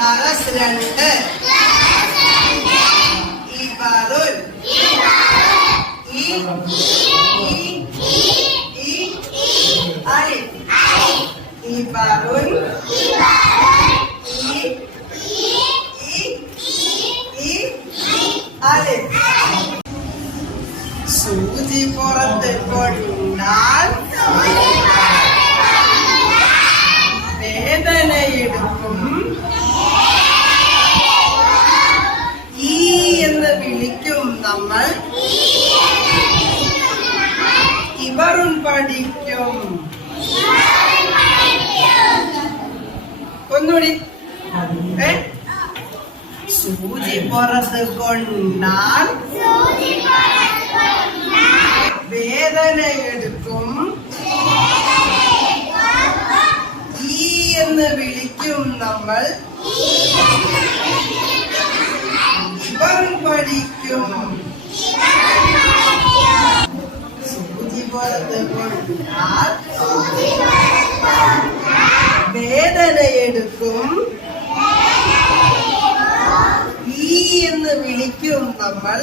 നറസ് 2 ഇബറുൽ അലിഫ് ഇബറുൽ അലിഫ് സൂചി പുറത്ത് കൊണ്ടാൽ വേദനയെടുക്കും ഈ എന്ന് വിളിക്കും നമ്മൾ ഇവറും പഠിക്കും ഒന്നുകൂടി സൂചി പുറത്ത് കൊണ്ടാൽ വേദനയെടുക്കും ഈ എന്ന് വിളിക്കും നമ്മൾ ഇവറും പഠിക്കും സൂചി പുറത്ത് കൊണ്ടാൽ വേദനയെടുക്കും ഈ എന്ന് വിളിക്കും നമ്മൾ